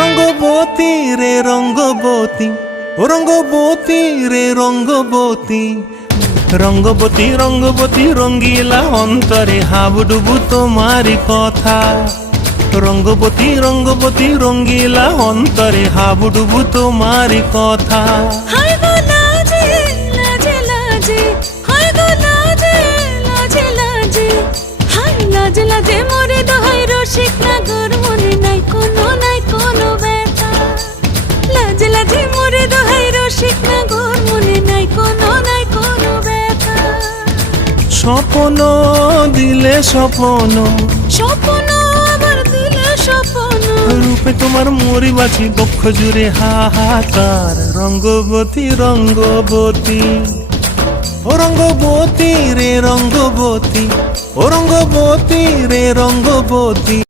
রঙ্গবতী রে রঙ্গবতী, ও রঙ্গবতী রে রঙ্গবতী, রঙ্গবতী রঙ্গবতী রঙ্গিলা অন্তরে হাবুডুবু তোমারি কথা। রঙ্গবতী রঙ্গবতী রঙ্গিলা অন্তরে হাবুডুবু তোমারি কথা। হায় গো লাজে লাজে লাজে, হায় গো লাজে লাজে লাজে, হায় লাজে লাজে মোরে দোহাই রসিক নাগর মনে নাই কোনো ব্যথা। লাজে লাজে মোরে দোহাই রসিক নাগর মনে নাই কোনো ব্যথা। স্বপ্ন দিলে স্বপ্ন, স্বপ্ন আবার দিলে স্বপ্ন, রূপে তোমার মরি বাঁচি বক্ষ জুড়ে হাহাকার। রঙ্গবতী রঙ্গবতী, ও রঙ্গবতী রে রঙ্গবতী, ও রঙ্গবতী রে রঙ্গবতী।